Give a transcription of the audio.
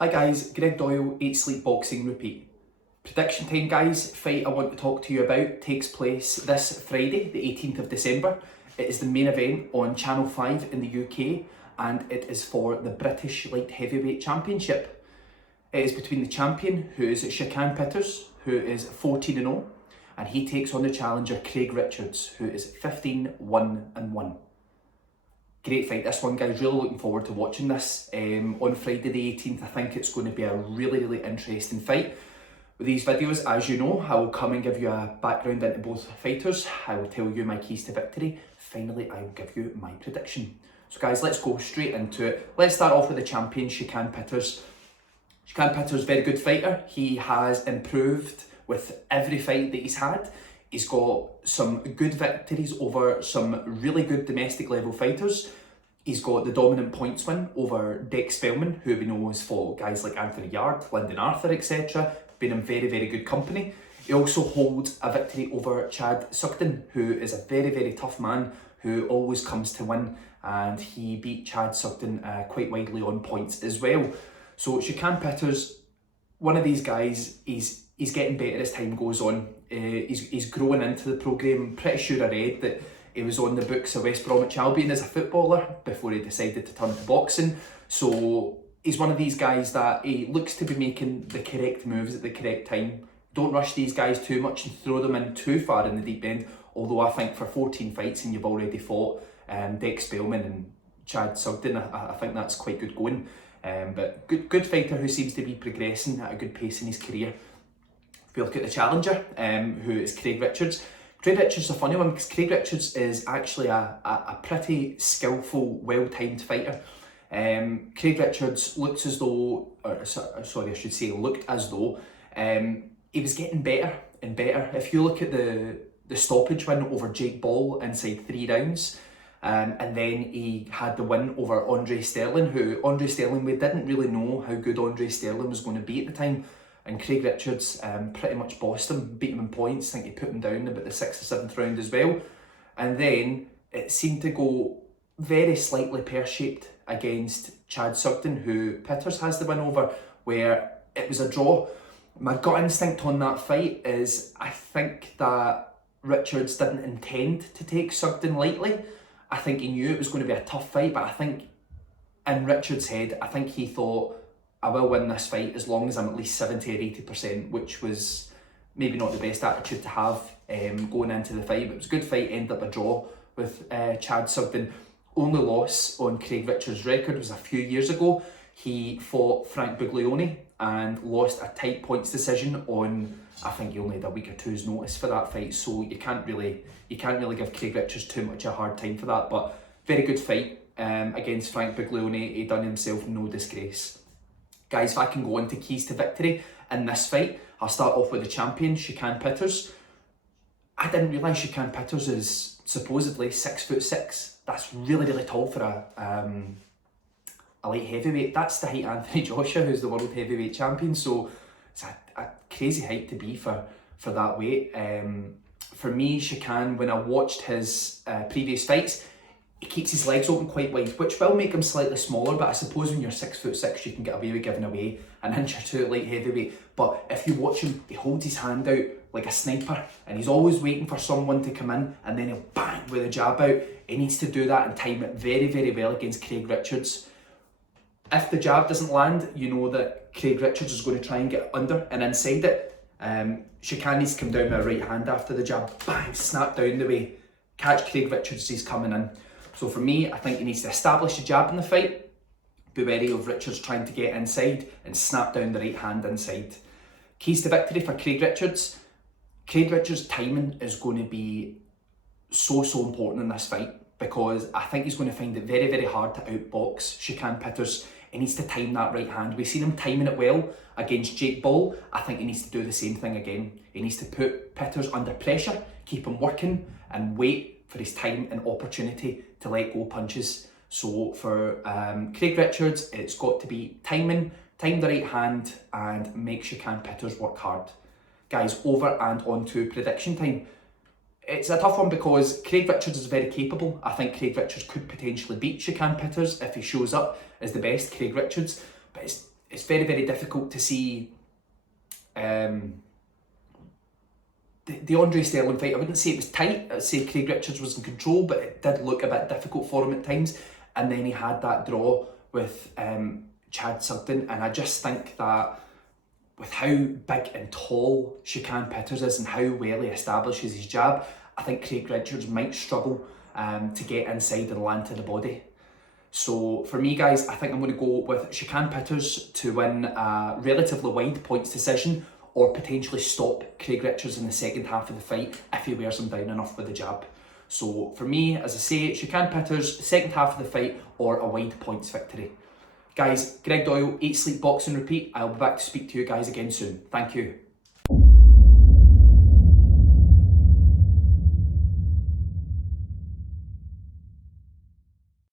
Hi guys, Greg Doyle, 8 Sleep Boxing Repeat. Prediction time guys, fight I want to talk to you about takes place this Friday, the 18th of December. It is the main event on Channel 5 in the UK and it is for the British Light Heavyweight Championship. It is between the champion, who is Shakan Pitters, who is 14-0, and he takes on the challenger Craig Richards, who is 15-1-1. Great fight this one guys, really looking forward to watching this on Friday the 18th. I think it's going to be a really interesting fight. With these videos, as you know, I will come and give you a background into both fighters. I will tell you my keys to victory. Finally, I will give you my prediction. So guys, let's go straight into it. Let's start off with the champion, Shakan Pitters. Shakan Pitters, very good fighter. He has improved with every fight that he's had. He's got some good victories over some really good domestic level fighters. He's got the dominant points win over Dick Spellman, who we know has fought guys like Anthony Yard, Lyndon Arthur, etc. Been in very good company. He also holds a victory over Chad Sugden, who is a very tough man who always comes to win, and he beat Chad Sugden quite widely on points as well. So Shakan Pitters, one of these guys, he's getting better as time goes on. He's growing into the programme. I'm pretty sure I read that he was on the books of West Bromwich Albion as a footballer before he decided to turn to boxing. So he's one of these guys that he looks to be making the correct moves at the correct time. Don't rush these guys too much and throw them in too far in the deep end. Although I think for 14 fights and you've already fought Dick Spellman and Chad Sugden, I think that's quite good going. But good fighter who seems to be progressing at a good pace in his career. If we look at the challenger, who is Craig Richards. Craig Richards is a funny one because Craig Richards is actually a pretty skillful, well-timed fighter. Craig Richards looks as though, looked as though he was getting better and better. If you look at the stoppage win over Jake Ball inside 3 rounds, and then he had the win over Andre Sterling, who we didn't really know how good Andre Sterling was going to be at the time. And Craig Richards pretty much bossed him, beat him in points. I think he put him down about the 6th or 7th round as well. And then it seemed to go very slightly pear-shaped against Chad Sugden, who Pitters has the win over, where it was a draw. My gut instinct on that fight is I think that Richards didn't intend to take Sugden lightly. I think he knew it was going to be a tough fight, but I think in Richards' head, I think he thought, I will win this fight as long as I'm at least 70 or 80%, which was maybe not the best attitude to have going into the fight. But it was a good fight, ended up a draw with Chad Sugden. Only loss on Craig Richards' record was a few years ago. He fought Frank Buglioni and lost a tight points decision on, I think he only had a week or two's notice for that fight. So you can't really give Craig Richards too much a hard time for that. But very good fight against Frank Buglioni. He done himself no disgrace. Guys, if I can go into keys to victory in this fight, I'll start off with the champion, Shakan Pitters. I didn't realise Shakan Pitters is supposedly 6'6". That's really tall for a light heavyweight. That's the height of Anthony Joshua, who's the world heavyweight champion. So it's a crazy height to be for that weight. For me, Shakan, when I watched his previous fights, he keeps his legs open quite wide, which will make him slightly smaller, but I suppose when you're 6'6", you can get away with giving away an inch or two at light heavyweight. But if you watch him, he holds his hand out like a sniper, and he's always waiting for someone to come in, and then he'll bang with a jab out. He needs to do that and time it very well against Craig Richards. If the jab doesn't land, you know that Craig Richards is going to try and get under and inside it. Shakan needs to come down with a right hand after the jab, bang, snap down the way, catch Craig Richards as he's coming in. So for me, I think he needs to establish the jab in the fight, be wary of Richards trying to get inside and snap down the right hand inside. Keys to victory for Craig Richards. Craig Richards' timing is going to be so important in this fight, because I think he's going to find it very hard to outbox Shakan Pitters. He needs to time that right hand. We've seen him timing it well against Jake Ball. I think he needs to do the same thing again. He needs to put Pitters under pressure, keep him working, and wait for his time and opportunity to let go punches. So for Craig Richards, it's got to be time the right hand, and make Shakan Pitters work hard. Guys, over and on to prediction time. It's a tough one because Craig Richards is very capable. I think Craig Richards could potentially beat Shakan Pitters if he shows up as the best Craig Richards. But it's very, very difficult to see the Andre Sterling fight. I wouldn't say it was tight, I'd say Craig Richards was in control, but it did look a bit difficult for him at times. And then he had that draw with Chad Sugden, and I just think that with how big and tall Shakan Pitters is and how well he establishes his jab, I think Craig Richards might struggle to get inside and land to the body. So for me, guys, I think I'm going to go with Shakan Pitters to win a relatively wide points decision, or potentially stop Craig Richards in the second half of the fight if he wears him down enough with the jab. So for me, as I say, Shakan Pitters, second half of the fight, or a wide points victory. Guys, Greg Doyle, Eat Sleep Boxing Repeat. I'll be back to speak to you guys again soon. Thank you.